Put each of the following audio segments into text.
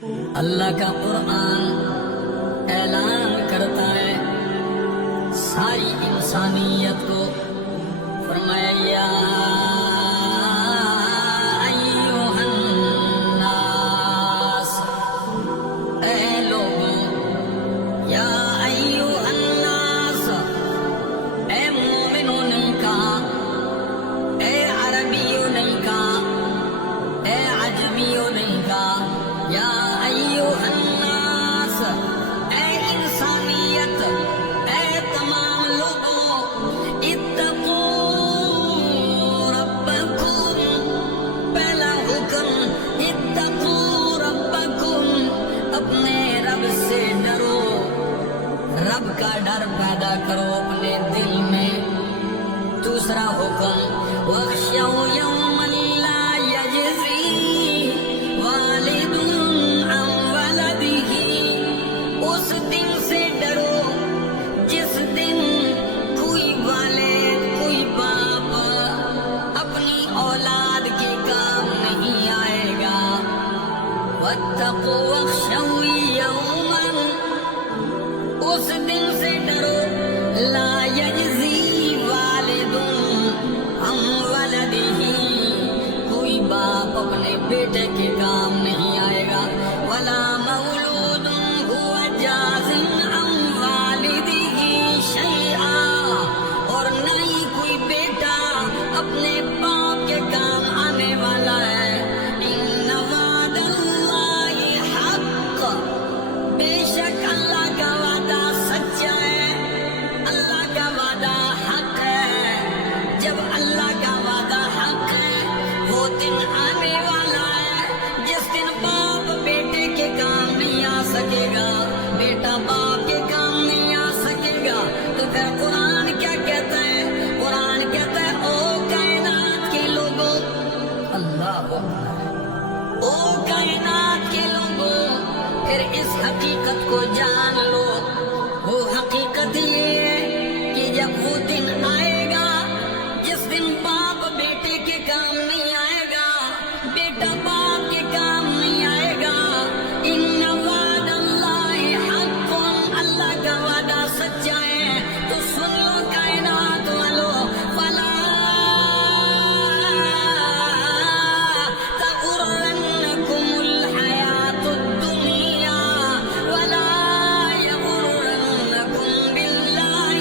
اللہ کا قرآن اعلان کرتا ہے ساری انسانیت کو، فرمایا یا ایھا الناس، اے لوگوں، یا ایھا الناس، اے مومنوں نہیں کہا، اے عربیوں نہیں کہا، اے عجمیوں نہیں کہا، یا ایھا الناس، اے انسانیت، اے تمام لوگوں، اتقوا ربکم، پہلا حکم اتقوا ربکم، اپنے رب سے ڈرو، رب کا ڈر پیدا کرو اپنے دل میں۔ دوسرا حکم واخشوا یوما لا یجزی والد عن ولدہ، اس دن سے ڈرو جس دن کوئی والد، کوئی باپ اپنی اولاد کے کام نہیں آئے گا۔ واتقوا واخشوا یوما، اس دن سے ڈرو لا یجزی والد عن ولدہ، کوئی باپ اپنے بیٹے کے کام نہیں آئے گا۔ ولا مولود هو جاز عن والدہ شیئا، اور نہ ہی کوئی بیٹا اپنے باپ کے کام آنے والا ہے۔ ان وعد اللہ حق، بے شک اللہ کا وعدہ سچا ہے، اللہ کا وعدہ حق ہے۔ جب اللہ کا وعدہ حق ہے، وہ دن آنے والا ہے جس دن باپ بیٹے کے کام نہیں آ سکے گا، بیٹا باپ کے کام نہیں آ سکے گا۔ تو پھر قرآن کیا کہتا ہے؟ قرآن کہتا ہے او کائنات کے لوگوں، اللہ اکبر، او کائنات کے لوگوں، پھر اس حقیقت کو جان لو۔ وہ حقیقت یہ ہے کہ جب وہ دن آئے گا جس دن باپ بیٹے کے کام نہیں آئے گا، بیٹا باپ کے کام نہیں آئے گا۔ ان وعد اللہ حق، اللہ کا وعدہ سچا ہے۔ تو سن لو کائنات والو، فلا تغرنکم الحیات الدنیا ولا یغرنکم باللہ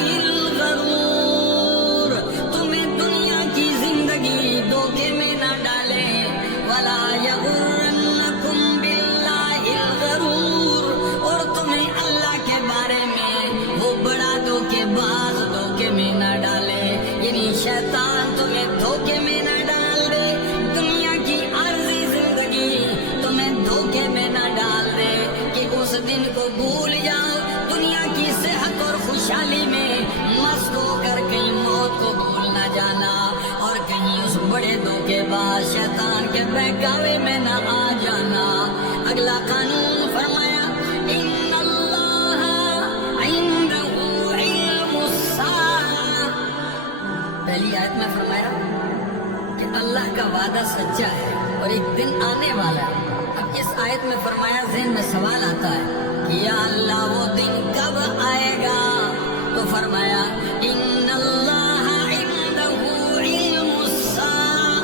الغرور، تمہیں دنیا کی زندگی دھوکے میں نہ ڈالے، ولا یغرنکم باللہ الغرور، اور تمہیں اللہ کے بارے میں وہ بڑا دھوکے باز دھوکے میں نہ ڈالے، یعنی شیطان تمہیں دھوکے میں نہ ڈال دے، دنیا کی عارضی زندگی تمہیں دھوکے میں نہ ڈال دے کہ اس دن کو بھول جاؤ، دنیا کی صحت اور خوشحالی میں مست ہو کر کہیں موت کو بھول نہ جانا، اور کہیں اس بڑے دھوکے باز شیطان کے بہکاوے میں نہ آ جانا۔ اگلا قانون فرمایا ان اللہ عندہ علم الساعہ، پہلی آیت میں فرمایا کہ اللہ کا وعدہ سچا ہے اور ایک دن آنے والا ہے۔ اب اس آیت میں فرمایا، ذہن میں سوال آتا ہے کہ یا اللہ وہ دن کب آئے گا؟ تو فرمایا ان اللہ عندہ علم الساعہ،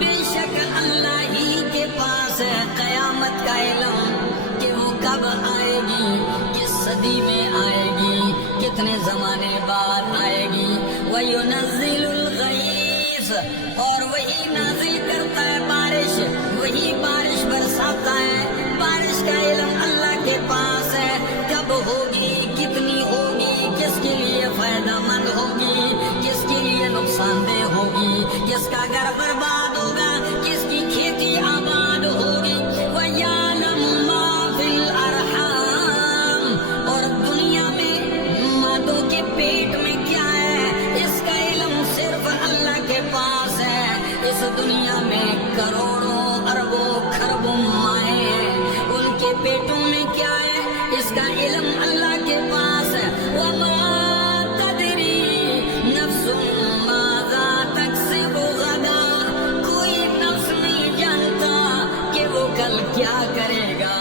بے شک اللہ ہی کے پاس ہے قیامت کا علم کہ وہ کب آئے گی، کس صدی میں آئے گی، کتنے زمانے بعد آئے گی۔ وَيُنَزِّلُ الْغَيْثَ، اور وہی نازل کرتا ہے بارش، وہی بارش برساتا ہے، بارش کا علم اللہ کے پاس ہے، کب ہوگی، کتنی ہوگی، کس کے لیے فائدہ مند ہوگی، کس کے لیے نقصان دہ ہوگی، کس کا گھر برباد ہوگا، کس کی کھیتی آباد ہوگی۔ وَيَعْلَمُ مَا فِي الْأَرْحَامِ، اور دنیا میں مادوں کے پیٹ میں کیا ہے، اس کا علم صرف اللہ کے پاس ہے۔ اس دنیا میں کروڑوں اربوں کھربوں مائیں ہیں، ان کے پیٹوں میں کیا ہے، اس کا علم اللہ کے پاس ہے۔ وَمَا تَدْرِي نَفْسٌ مَاذَا تَكْسِبُ غَدًا، کوئی نفس نہیں جانتا کہ وہ کل کیا کرے گا۔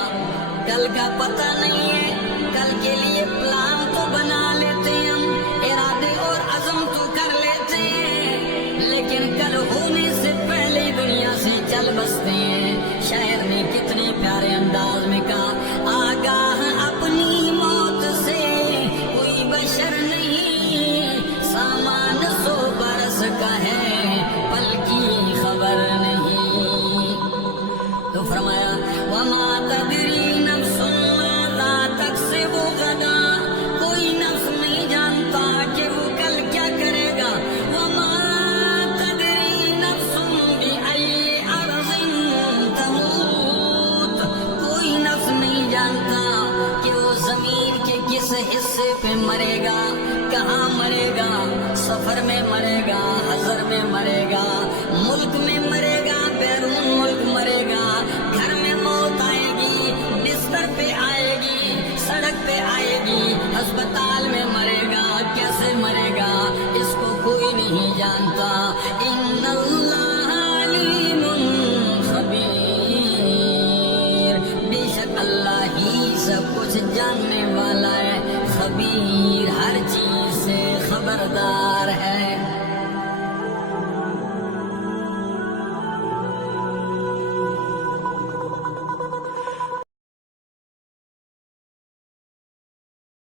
کل کا پتہ نہیں ہے، کل کے لیے پلان تو بنا لیتے ہیں ہم، ارادے اور عزم تو کر لیتے ہیں، لیکن کل ہونے سے پہلے ہی دنیا سے چل بستے ہیں۔ شاعر نے کتنے پیارے انداز میں کہا، آگاہ اپنی موت سے کوئی بشر نہیں، سامان 100 برس کا ہے پل کی خبر نہیں۔ تو فرمایا وما تدری نفس ماذا تکسب غدا، کوئی نفس نہیں جانتا کہ وہ کل کیا کرے گا۔ وما تدری نفس بأي أرض تموت، کوئی نفس نہیں جانتا کہ وہ زمین کے کس حصے پہ مرے گا، کہاں مرے گا، سفر میں مرے گا، حضر میں مرے گا، ملک میں مرے گا، بیرون ملک مرے گا، گھر میں موت آئے گی، بستر پہ آئے گی، سڑک پہ آئے گی، ہسپتال میں مرے گا، کیسے مرے گا، اس کو کوئی نہیں جانتا۔ ان اللہ علیم خبیر، بے شک اللہ ہی سب کچھ جاننے والا ہے، خبیر ہر چیز